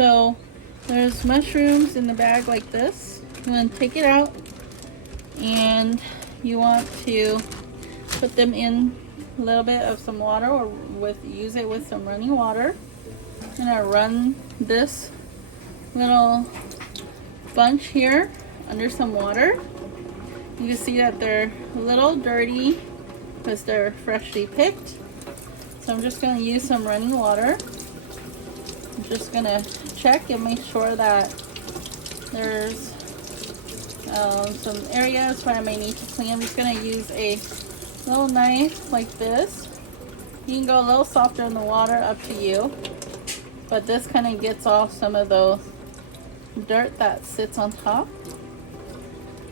So there's mushrooms in the bag like this. You want to take it out and you want to put them in a little bit of some water, or use it with some running water. I'm gonna run this little bunch here under some water. You can see that they're a little dirty because they're freshly picked. So I'm just gonna use some running water. I'm just gonna check and make sure that there's some areas where I may need to clean. I'm just gonna use a little knife like this. You can go a little softer in the water, up to you. But this kind of gets off some of those dirt that sits on top.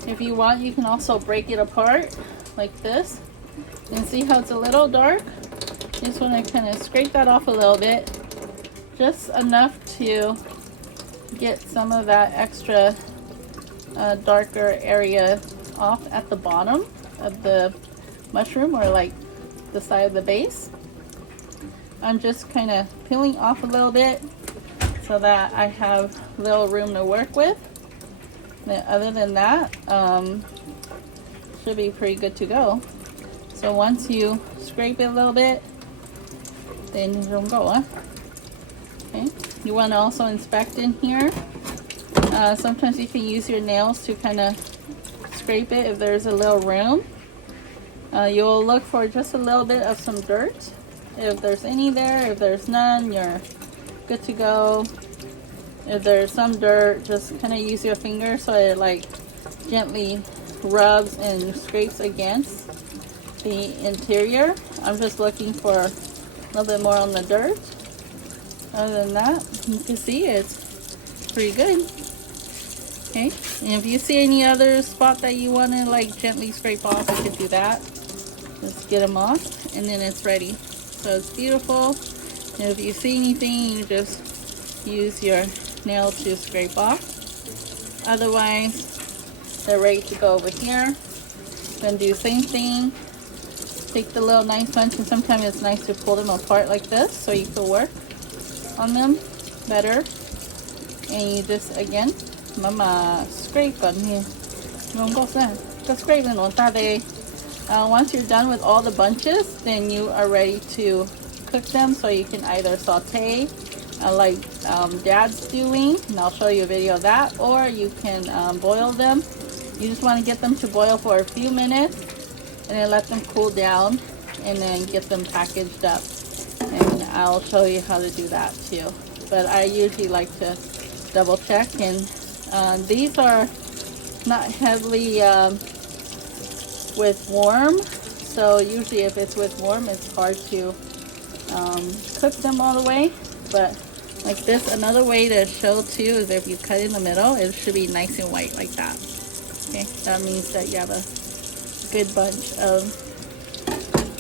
If you want, you can also break it apart like this. And see how it's a little dark? Just want to kind of scrape that off a little bit. Just enough to get some of that extra darker area off at the bottom of the mushroom, or like the side of the base. I'm just kind of peeling off a little bit so that I have a little room to work with. Then other than that, should be pretty good to go. So once you scrape it a little bit, then you don't go. Okay. You want to also inspect in here. Sometimes you can use your nails to kind of scrape it if there's a little room. You'll look for just a little bit of some dirt. If there's any there, if there's none, you're good to go. If there's some dirt, just kind of use your finger so it like gently rubs and scrapes against the interior. I'm just looking for a little bit more on the dirt. Other than that, you can see it's pretty good. Okay, and if you see any other spot that you want to like gently scrape off, you can do that. Just get them off and then it's ready. So it's beautiful. And if you see anything, you just use your nail to scrape off. Otherwise, they're ready to go over here. Then do the same thing. Take the little knife punch, and sometimes it's nice to pull them apart like this so you can work on them better. And you just again, mama scrape on here. Go scraping on that. Once you're done with all the bunches, then you are ready to cook them. So you can either saute like Dad's doing, and I'll show you a video of that, or you can boil them. You just want to get them to boil for a few minutes and then let them cool down and then get them packaged up. And I'll show you how to do that too. But I usually like to double check, and these are not heavily with warm, so usually if it's with warm it's hard to cook them all the way. But like this, another way to show too is if you cut in the middle, it should be nice and white like that. Okay, that means that you have a good bunch of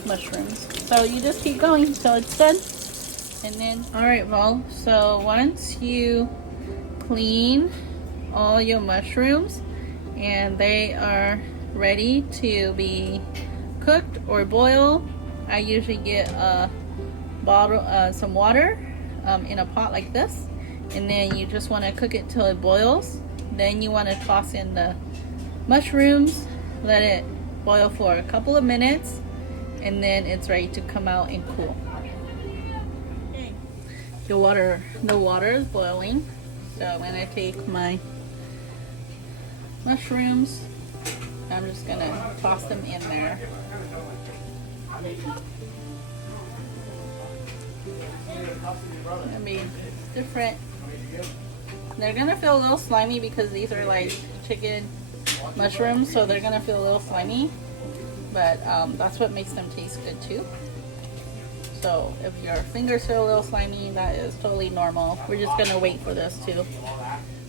mushrooms. So you just keep going until it's done. And then, alright, well, so once you clean all your mushrooms and they are ready to be cooked or boiled, I usually get a bottle, some water in a pot like this, and then you just want to cook it till it boils. Then you want to toss in the mushrooms, let it boil for a couple of minutes, and then it's ready to come out and cool. Okay. The water is boiling, so I'm gonna take my mushrooms. I'm just gonna toss them in there. I mean, different. They're gonna feel a little slimy because these are like chicken mushrooms, so they're gonna feel a little slimy. But that's what makes them taste good too. So if your fingers feel a little slimy, that is totally normal. We're just gonna wait for this to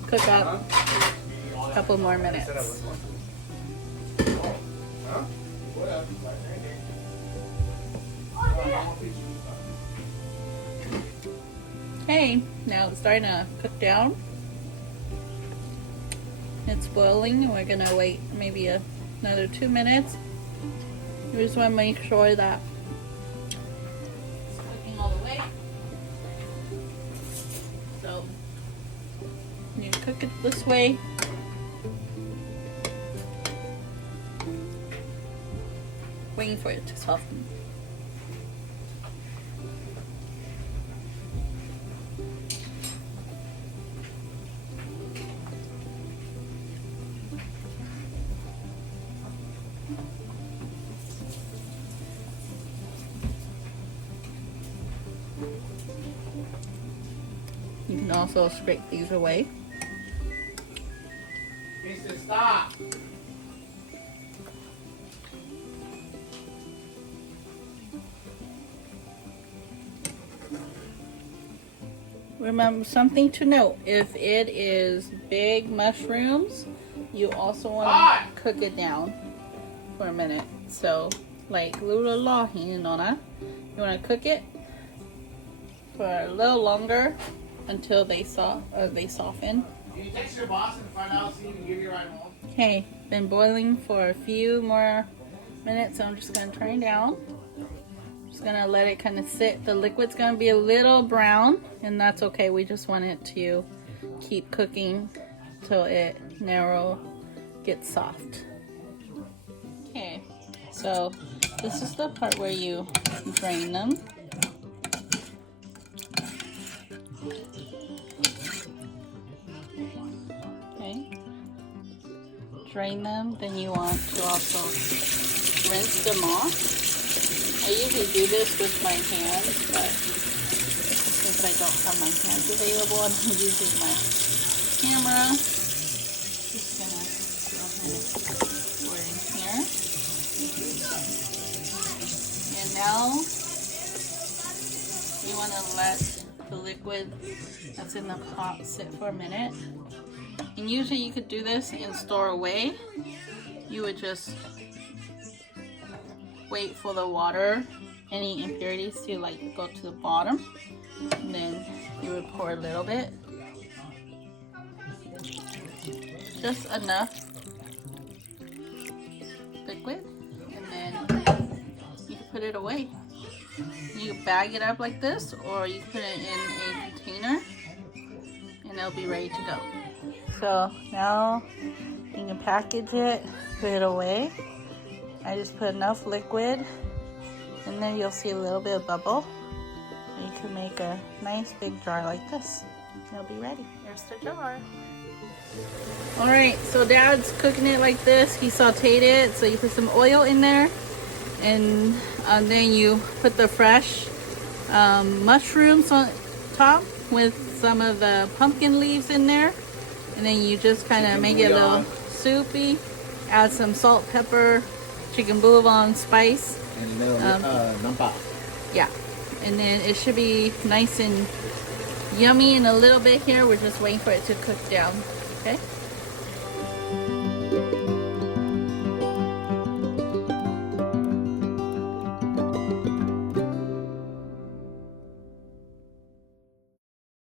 cook up a couple more minutes. Okay, now it's starting to cook down. It's boiling, and we're gonna wait maybe another 2 minutes. We just want to make sure that it's cooking all the way. So You cook it this way. Waiting for it to soften. You can also scrape these away. Stop. Remember something to note, if it is big mushrooms, you also want to cook it down for a minute. So, like lulalahi nona, you want to cook it for a little longer until they soften. Can you text your boss and find out so you can give you a ride home? Okay, been boiling for a few more minutes, so I'm just gonna turn it down. Just gonna let it kind of sit. The liquid's gonna be a little brown, and that's okay. We just want it to keep cooking till it gets soft. Okay, so this is the part where you drain them. Okay, drain them. Then you want to also rinse them off. I usually do this with my hands, but since I don't have my hands available, I'm using my camera. Just gonna go ahead and pour it in here. And now you want to let the liquid that's in the pot sit for a minute. And usually you could do this and store away. You would just wait for the water, any impurities to like go to the bottom, and then you would pour a little bit, just enough liquid, and then you can put it away. You can bag it up like this, or you can put it in a container and it'll be ready to go. So now you can package it, put it away. I just put enough liquid, and then you'll see a little bit of bubble. And you can make a nice big jar like this. It'll be ready. Here's the jar. Alright, so Dad's cooking it like this. He sauteed it, so you put some oil in there, and then you put the fresh mushrooms on top with some of the pumpkin leaves in there, and then you just kind of make it a little soupy. Add some salt, pepper, chicken bouillon, spice, And nampa. yeah, and then it should be nice and yummy in a little bit here. We're just waiting for it to cook down. Okay.